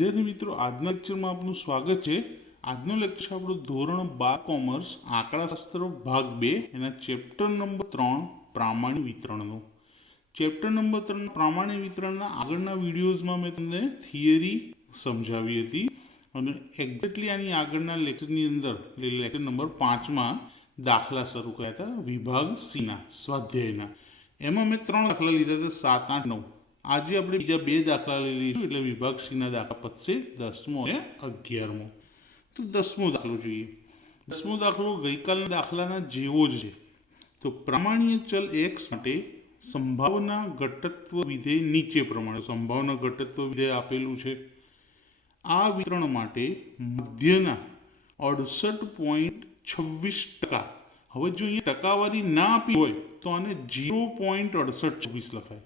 વિદ્યાર્થી મિત્રો, આજના લેક્ચરમાં આપનું સ્વાગત છે। આજનો લેક્ચર છે આપણો ધોરણ 12 કોમર્સ આંકડાશાસ્ત્ર ભાગ 2 એના ચેપ્ટર નંબર 3 પ્રામાણિક વિતરણનો। ચેપ્ટર નંબર 3 પ્રામાણિક વિતરણના આગળના વિડીયોઝમાં મેં તમને થિયરી સમજાવી હતી અને એક્ઝેક્ટલી આની આગળના લેક્ચરની અંદર એટલે લેક્ચર નંબર 5માં દાખલા શરૂ કર્યા હતા વિભાગ સીના સ્વાધ્યાયના। એમાં મેં 3 દાખલા લીધા હતા 7, 8, 9। આજે આપણે બીજા 2 દાખલા લઈ લઈશું એટલે વિભાગ સીના દાખલા પતશે 10મો અને 11મો। તો 10મો દાખલો જોઈએ। 10મો દાખલો ગઈકાલના દાખલાના જેવો જ છે। તો પ્રામાણ્ય ચલ x માટે સંભાવના ઘટત્વ વિધેય નીચે પ્રમાણે સંભાવના ઘટત્વ વિધેય આપેલું છે। આ વિતરણ માટે મધ્યના 68.26%। હવે જો અહીંયા ટકાવારી ના આપી હોય તો આને 0.6826 લખાય,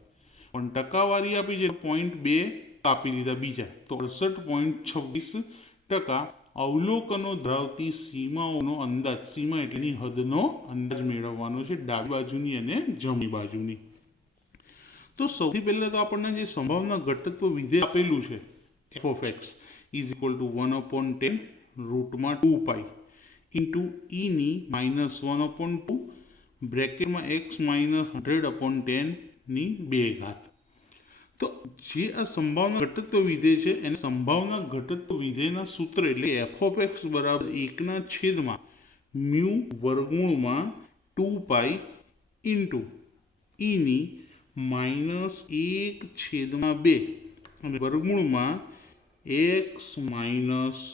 પણ ટકાવારી આપી છે 0.2 આપી દીધા બીજા, તો 68.26% અવલોકનો ધરાવતી સીમાઓનો અંદાજ, સીમા એટલેની હદનો અંદાજ મેળવવાનો છે ડાબી બાજુની અને જમણી બાજુની। તો સૌથી પહેલાં તો આપણને જે સંભાવના ઘટત્વ વિધેય આપેલું છે f of x is equal to 1/10 રૂટમાં 2π ઇન્ટુ ની -1/2 બ્રેકેટમાં x -100/10 ની 2 ઘાત। તો જે આ સંભાવના ઘટત્વ વિધેય છે એને સંભાવના ઘટત્વ વિધેયના સૂત્ર એટલે f of x બરાબર 1/μ વર્ગમૂળમાં 2π ઇન્ટુ ની -1/2 અને વર્ગમૂળમાં x μ/σ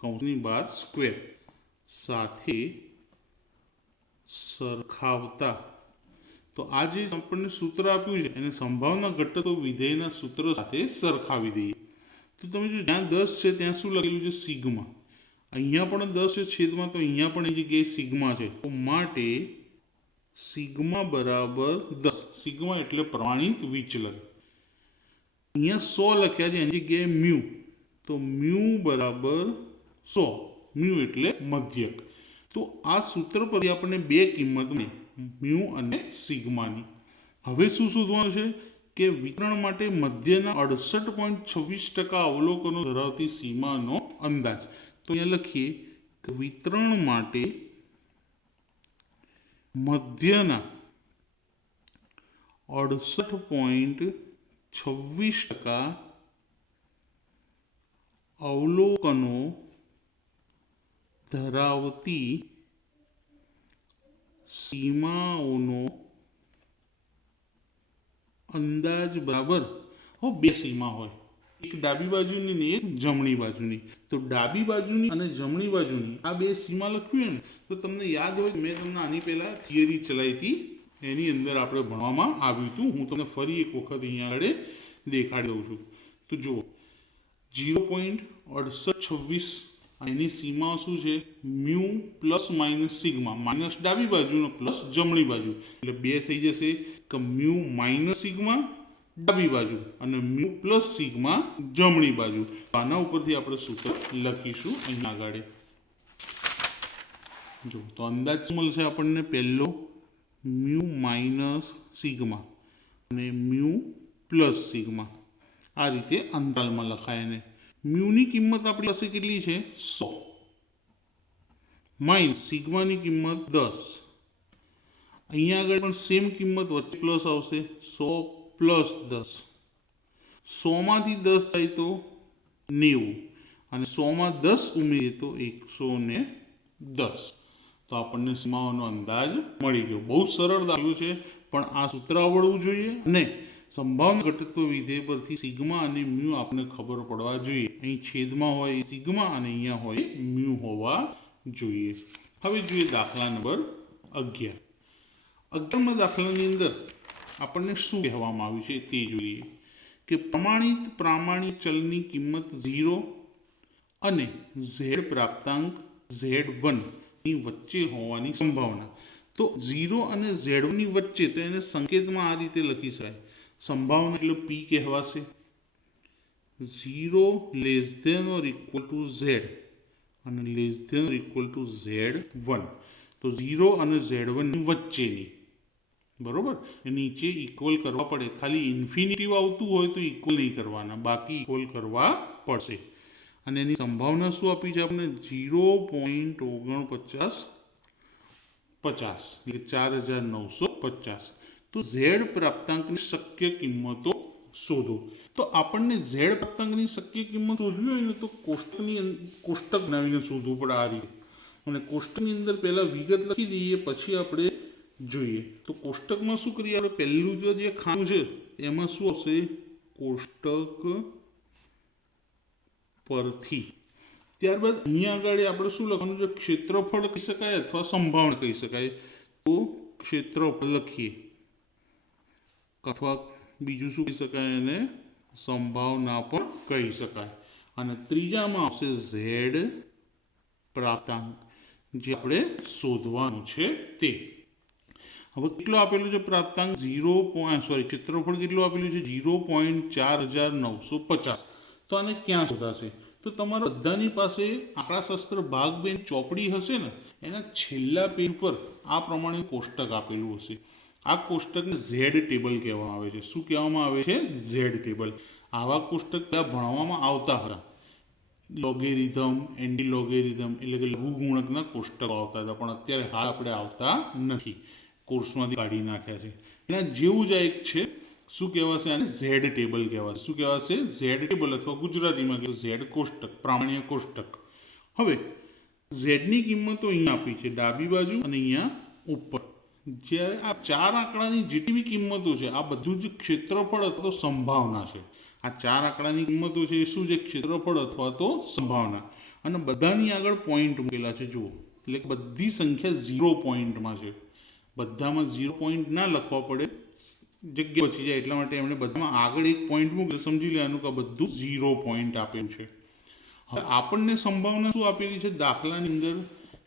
કૌંસની બહાર સ્ક્વેર સાથે સરખાવતા। તો આ જે આપણને સૂત્ર આપ્યું છે એને સંભાવના ઘટત્વ વિધેયના સૂત્ર સાથે સરખાવી દઈએ। તો તમે જો જ્યાં 10 છે ત્યાં શું લખેલું છે સિગ્મા, અહીંયા પણ 10 છે છેદમાં, તો અહીંયા પણ એ જગ્યાએ સિગ્મા છે, તો માટે સિગ્મા બરાબર 10। સિગ્મા એટલે પ્રમાણિત વિચલન। અહીંયા 100 લખ્યા છે એની જગ્યાએ મ્યુ, તો મ્યુ બરાબર 100, મ્યુ એટલે મધ્યક। તો આ સૂત્ર પરથી આપણને 2 કિંમત મળી, મ્યુ અને સિગ્માની। હવે શું શોધવાનું છે કે વિતરણ માટે મધ્યના 68.26% અવલોકનો ધરાવતી સીમાનો અંદાજ। તો અહીંયા લખીએ કે વિતરણ માટે મધ્યના 68.26% અવલોકનો ધરાવતી સીમાઓનો અંદાજ બરાબર, હવે 2 સીમા હોય, એક ડાબી બાજુની ને એક જમણી બાજુની। તો ડાબી બાજુની અને જમણી બાજુની આ 2 સીમા લખવી ને તો તમને યાદ હોય મેં તમને આની પહેલા થિયરી ચલાવી હતી, એની અંદર આપણે ભણવામાં આવ્યું હતું। હું તમને ફરી એક વખત અહીંયા આગળ દેખાડી દઉં છું। તો જુઓ 0.6826 એની સીમા શું છે, mu plus minus sigma, minus ડાબી બાજુનો પ્લસ જમણી બાજુ, એટલે 2 થઈ જશે કે મ્યુ માઇનસ સિગ્મા ડાબી બાજુ અને મ્યુ પ્લસ સિગ્મા જમણી બાજુ। આના ઉપરથી આપણે સૂત્ર લખીશું અહીંયા આગળ। જો તો અંદાજ શું મળશે આપણને, પહેલો મ્યુ માઇનસ સિગ્મા અને મ્યુ પ્લસ સિગ્મા, આ રીતે અંતરાલમાં લખાય। એને મ્યુની કિંમત આપણી પાસે કેટલી છે 100, માઇનસ સિગ્માની કિંમત 10, અહીંયા આગળ પણ સેમ કિંમત વચ્ચે પ્લસ આવશે 100 પ્લસ 10, 100માંથી 10 થાય તો 90 અને 100માં 10 ઉમેરીએ તો 110। તો આપણને સીમાઓનો અંદાજ મળી ગયો। બહુ સરળ દાખલો છે, પણ આ સૂત્ર આવડવું જોઈએ અને સંભાવના ઘટત્વ વિધેય પરથી સિગ્મા અને મ્યુ આપણને ખબર પડવા જોઈએ। અહીં છેદમાં હોય એ સિગ્મા અને અહીંયા હોય મ્યુ હોવા જોઈએ। હવે જોઈએ દાખલા નંબર 11। 11મા દાખલાની અંદર આપણને શું કહેવામાં આવ્યું છે તે જોઈએ કે પ્રામાણિક ચલની કિંમત 0 અને z પ્રાપ્તાંક z1 ની વચ્ચે હોવાની સંભાવના। તો 0 અને z1 ની વચ્ચે, તો એને સંકેતમાં આ રીતે લખી શકાય, સંભાવના એટલે p કહેવાશે, 0 less than or equal to z અને less than or equal to z1। તો 0 અને z1 ની વચ્ચેની બરોબર, એ નીચે ઇક્વલ કરવા પડે. ખાલી ઇન્ફિનિટિવ આવતું હોય તો ઇક્વલ નહીં કરવાના, બાકી ઇક્વલ કરવા પડશે. અને એની સંભાવના શું આપી છે આપણે? 0.4950, એટલે 4950. તો ઝેડ પ્રાપ્તાંકની શક્ય કિંમતો શોધો. તો આપણને ઝેડ પ્રાપ્તાંકની શક્ય કિંમત શોધવી હોય ને તો કોષ્ટક બનાવીને શોધવું પડે આ રીતે. અને કોષ્ટકની અંદર પહેલાં વિગત લખી દઈએ, પછી આપણે જોઈએ. તો કોષ્ટકમાં શું કરીએ આપણે? પહેલું જે ખાનું છે એમાં શું આવશે? કોષ્ટક પરથી. ત્યારબાદ અહીંયા આગળ આપણે શું લખવાનું છે? ક્ષેત્રફળ કહી શકાય અથવા સંભાવના કહી શકાય. તો ક્ષેત્રફળ લખીએ, અથવા બીજું શું કહી શકાય? એને સંભાવના પણ કહી શકાય. અને ત્રીજામાં આવશે ઝેડ પ્રાપ્તાંક, જે આપણે શોધવાનું છે તે. હવે કેટલું આપેલું છે પ્રાપ્તાંક? ક્ષેત્રફળ કેટલું આપેલું છે? 0.4950. તો આને ક્યાં શોધાશે? તો તમારા બધાની પાસે આંકડાશાસ્ત્ર ભાગ 2 ચોપડી હશે ને, એના છેલ્લા પેજ પર આ પ્રમાણે કોષ્ટક આપેલું હશે. આ કોષ્ટકને ઝેડ ટેબલ કહેવામાં આવે છે. શું કહેવામાં આવે છે? Z table. આવા કોષ્ટક ત્યાં ભણવામાં આવતા હતા. લોગેરિધમ, એન્ટી લોગેરિધમ એટલે કે લઘુગુણકના કોષ્ટકો આવતા હતા, પણ અત્યારે હાલ આપણે આવતા નથી, કોર્સમાંથી કાઢી નાખ્યા છે. એના જેવું જ એક છે, શું કહેવાશે? આને ઝેડ ટેબલ કહેવાશે. શું કહેવાશે? ઝેડ ટેબલ, અથવા ગુજરાતીમાં કહેવાય ઝેડ કોષ્ટક, પ્રામાણ્ય કોષ્ટક. હવે ઝેડની કિંમતો અહીંયા આપી છે ડાબી બાજુ અને અહીંયા ઉપર. જ્યારે આ 4 આંકડાની જેટલી બી કિંમતો છે, આ બધું જ ક્ષેત્રફળ અથવા તો સંભાવના છે. આ 4 આંકડાની કિંમતો છે એ શું છે? ક્ષેત્રફળ અથવા તો સંભાવના. અને બધાની આગળ પોઈન્ટ મૂકેલા છે, જુઓ. એટલે કે બધી સંખ્યા 0 પોઈન્ટમાં છે. બધામાં 0 પોઈન્ટ ના લખવા પડે, જગ્યા બચી જાય, એટલા માટે એમણે બધામાં આગળ એક પોઈન્ટ મૂકે. સમજી લેવાનું કે બધું 0 પોઈન્ટ આપેલું છે. હવે આપણને સંભાવના શું આપેલી છે દાખલાની અંદર?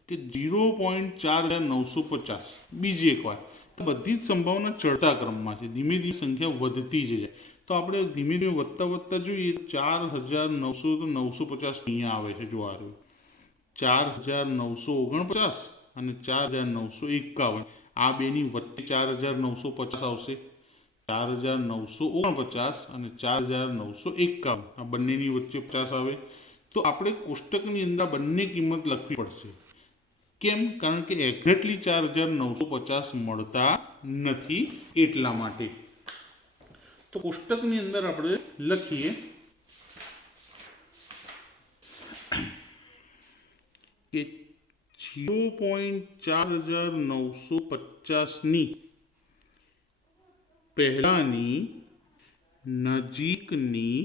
કે 0.4950. બીજી એક વાત, બધી જ સંભાવના ચડતા ક્રમમાં છે, ધીમે ધીમે સંખ્યા વધતી જ જાય. તો આપણે ધીમે ધીમે વધતા જોઈએ. 4900 તો 950 અહીંયા આવે છે, જો આ રહ્યું 4949 અને 4951. આ બેની વચ્ચે 4950 આવશે, 4949 અને 4951, આ બંનેની વચ્ચે 50 આવે. તો આપણે કોષ્ટકની અંદર બંને કિંમત લખવી પડશે. કેમ? કારણ કે એક્ઝેક્ટલી 4950 મળતા નથી, એટલા માટે. તો કોષ્ટકની અંદર આપણે લખીએ કે 0.4950ની પહેલાની નજીકની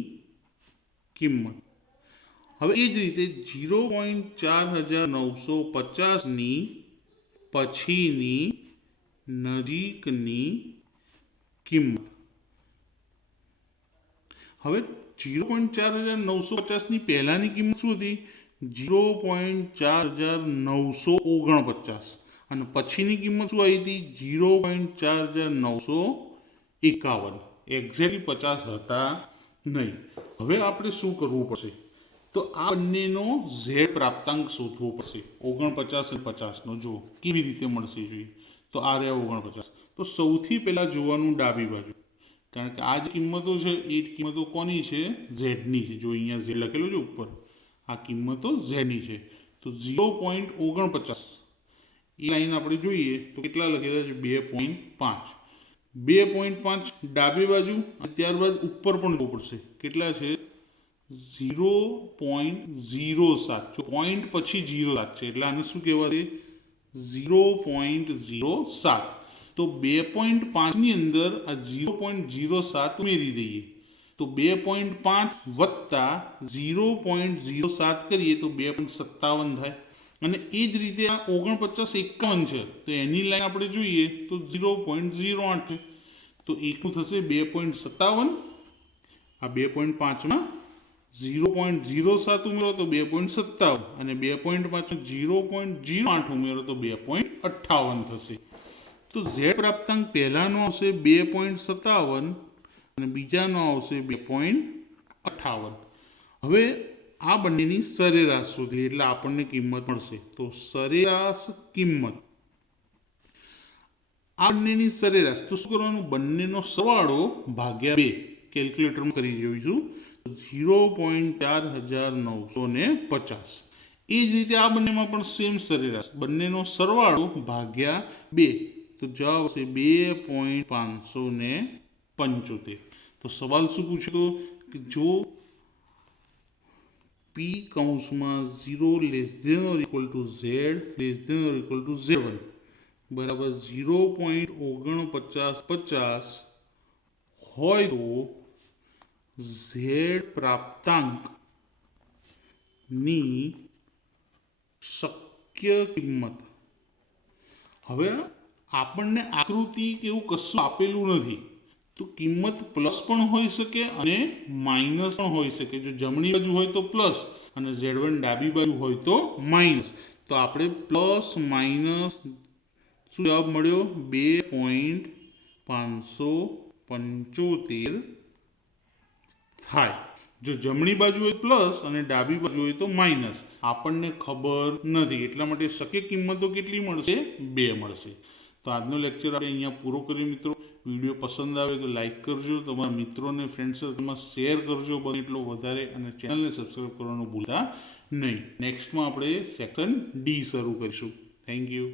કિંમત. હવે એ જ રીતે 0.4950ની પછીની નજીકની કિંમત. હવે 0.4950ની પહેલાની કિંમત શું હતી? 0.4949 અને પછીની કિંમત શું આવી હતી? 0.4951. એક્ઝેક્ટલી 50 હતા નહીં. હવે આપણે શું કરવું પડશે? તો આ બંનેનો ઝેડ પ્રાપ્તાંક શોધવો પડશે. 49 અને 50નો જુઓ કેવી રીતે મળશે જોઈએ. તો આ રહ્યા 49. તો સૌથી પહેલાં જોવાનું ડાબી બાજુ, કારણ કે આ જે કિંમતો છે એ કિંમતો કોની છે? ઝેડની છે. જો અહીંયા ઝેડ લખેલું છે ઉપર, આ કિંમતો ઝેડની છે. તો 0.49 એ લાઈન આપણે જોઈએ તો કેટલા લખેલા છે? 2.5. 2.5 ડાબી બાજુ, ત્યારબાદ ઉપર પણ જોવું પડશે. કેટલા છે? 0.07. જો પોઈન્ટ પછી 0.7 છે એટલે આને શું કહેવાશે? 0.07. તો 2.5ની અંદર આ 0.07 ઉમેરી દઈએ તો 2.5 વત્તા 0.07 કરીએ તો 2.57 થાય. અને એ જ રીતે આ 4951 છે, તો એની લાઈન આપણે જોઈએ તો 0.08 છે. તો એકનું થશે 2.57. આ 2.5માં 0.07 ઉમેરો તો 2.57 અને 2.5 0.08 ઉમેરો તો 2.58 થશે. તો ઝેડ પ્રાપ્તાંક પહેલાનો આવશે 2.57 અને બીજાનો આવશે 2.58. હવે આ બંનેની સરેરાશ શોધીએ એટલે આપણને કિંમત મળશે. તો સરેરાશ કિંમત આ બંનેની સરેરાશ તો શું કરવાનું, બંનેનો સરવાળો ભાગ્યા 2 કેલ્ક્યુલેટરમાં કરી જોઈશું. 0.4950. એ જ રીતે આ બંનેમાં પણ સેમ સરેરાશ, બંનેનો સરવાળો ભાગ્યા 2 તો જવાબ આવશે 2.575. તો સવાલ શું પૂછ્યો કે જો P કૌંસમાં 0 ≤ z ≤ z1 બરાબર 0.4950 હોય તો z પ્રાપ્તાંકની શક્ય કિંમત. હવે આપણને આકૃતિ કે એવું કશું આપેલું નથી, તો કિંમત પ્લસ પણ હોઈ શકે અને માઇનસ પણ હોઈ શકે. જો જમણી બાજુ હોય તો પ્લસ અને z1 ડાબી બાજુ હોય તો માઇનસ. તો આપણે પ્લસ માઇનસ શું જવાબ મળ્યો, 2.575 થાય. જો જમણી બાજુ હોય પ્લસ અને ડાબી બાજુ હોય તો માઇનસ, આપણને ખબર નથી, એટલા માટે શક્ય કિંમતો કેટલી મળશે, 2 મળશે. તો આજનો લેક્ચર આપણે અહીંયા પૂરો કરીએ મિત્રો. વિડીયો પસંદ આવે તો લાઈક કરજો, તમારા મિત્રોને ફ્રેન્ડ સર્કલમાં શેર કરજો બને એટલો વધારે, અને ચેનલને સબસ્ક્રાઈબ કરવાનું ભૂલતા નહીં. નેક્સ્ટમાં આપણે સેક્શન ડી શરૂ કરીશું. Thank you.